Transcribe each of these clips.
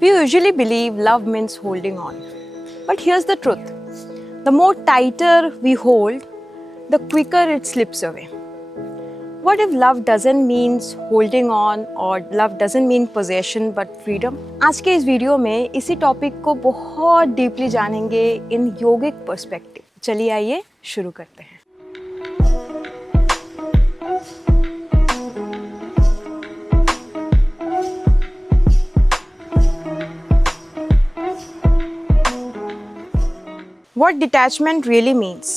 We usually believe love means holding on. But here's the truth. The more tighter we hold, the quicker it slips away. What if love doesn't mean holding on or love doesn't mean possession but freedom? आज के इस video में इसी topic को बहुत deeply जानेंगे इन योगिक perspective. चलिए आइए शुरू करते हैं। What detachment really means?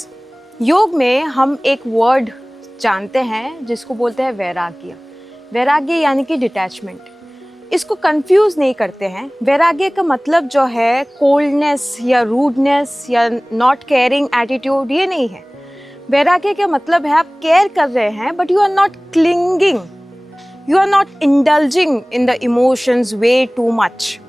योग में हम एक वर्ड जानते हैं जिसको बोलते हैं वैराग्य। वैराग्य यानी कि डिटैचमेंट। इसको कंफ्यूज नहीं करते हैं। वैराग्य का मतलब जो है कोल्डनेस या रूडनेस या नॉट केयरिंग एटीट्यूड, ये नहीं है। वैराग्य का मतलब है आप केयर कर रहे हैं but you are not clinging, you are not indulging in the emotions way too much.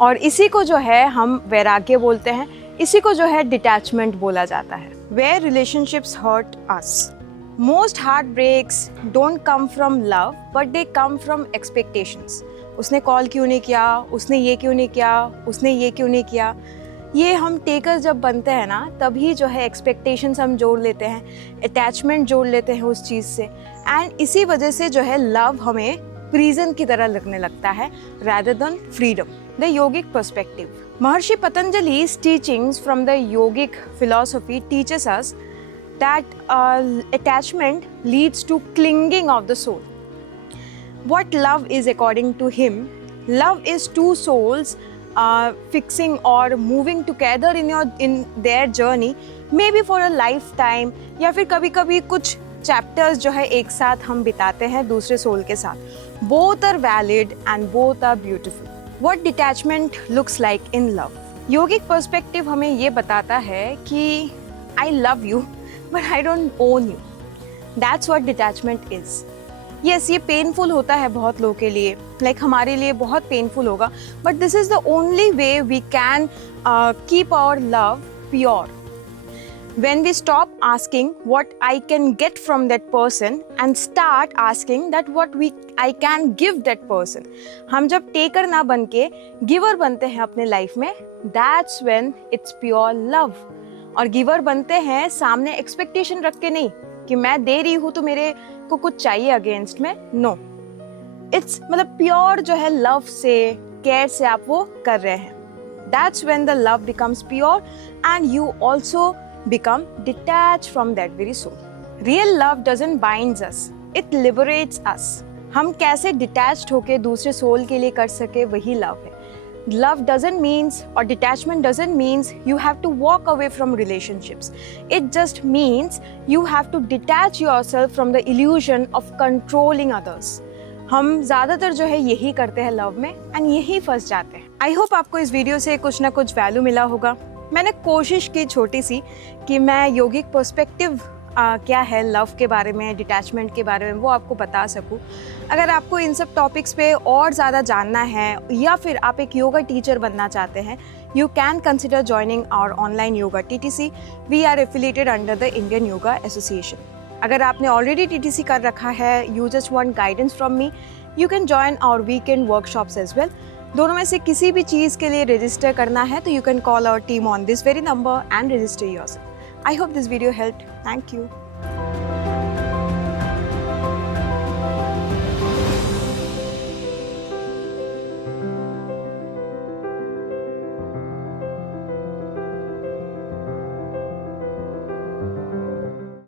और इसी को जो है हम वैराग्य बोलते हैं, इसी को जो है डिटैचमेंट बोला जाता है। Where relationships hurt us. Most heartbreaks don't come from love, but they come from expectations. उसने कॉल क्यों नहीं किया, उसने ये क्यों नहीं किया, उसने ये क्यों नहीं किया। ये हम टेकर जब बनते हैं ना, तभी जो है एक्सपेक्टेशंस हम जोड़ लेते हैं, अटैचमेंट जोड़ लेते हैं उस चीज़ से, एंड इसी वजह से जो है लव हमें प्रिजन की तरह लगने लगता है rather than freedom. The yogic perspective. Maharshi Patanjali's teachings from the yogic philosophy teaches us that attachment leads to clinging of the soul. What love is according to him? Love is two souls fixing or moving together in their journey, maybe for a lifetime, या फिर कभी-कभी कुछ chapters जो है एक साथ हम बिताते हैं दूसरे सोल के साथ। Both are valid and both are beautiful. What detachment looks like in love? Yogic perspective हमें ये बताता है कि I love you but I don't own you. That's what detachment is. Yes, ये पेनफुल होता है बहुत लोगों के लिए, like हमारे लिए बहुत पेनफुल होगा, but this is the only way we can keep our love pure. When we stop asking what I can get from that person and start asking that I can give that person. हम जब taker ना बन के giver बनते हैं अपने life में, that's when it's pure love. और गिवर बनते हैं सामने एक्सपेक्टेशन रख के नहीं कि मैं दे रही हूँ तो मेरे को कुछ चाहिए अगेंस्ट में, नो। इट्स मतलब प्योर जो है लव से, केयर से आप वो कर रहे हैं। That's when the love becomes pure and you also become detached from that very soul. Real love doesn't bind us, it liberates us. हम कैसे detached होके दूसरे सोल के लिए कर सके, वही love है। Love doesn't means or detachment doesn't means you have to walk away from relationships. It just means you have to detach yourself from the illusion of controlling others. हम ज़्यादातर जो है यही करते हैं लव में एंड यही फंस जाते हैं। आई होप आपको इस वीडियो से कुछ ना कुछ वैल्यू मिला होगा। मैंने कोशिश की छोटी सी कि मैं योगिक पर्सपेक्टिव क्या है लव के बारे में, डिटैचमेंट के बारे में, वो आपको बता सकूं। अगर आपको इन सब टॉपिक्स पे और ज़्यादा जानना है या फिर आप एक योगा टीचर बनना चाहते हैं, you can consider joining our online yoga TTC. We are affiliated under the Indian Yoga Association. अगर आपने ऑलरेडी TTC कर रखा है, you just want guidance from me, you can join our weekend workshops as well. दोनों में से किसी भी चीज़ के लिए रजिस्टर करना है तो you can call our team on this very number and register yourself. I hope this video helped. Thank you.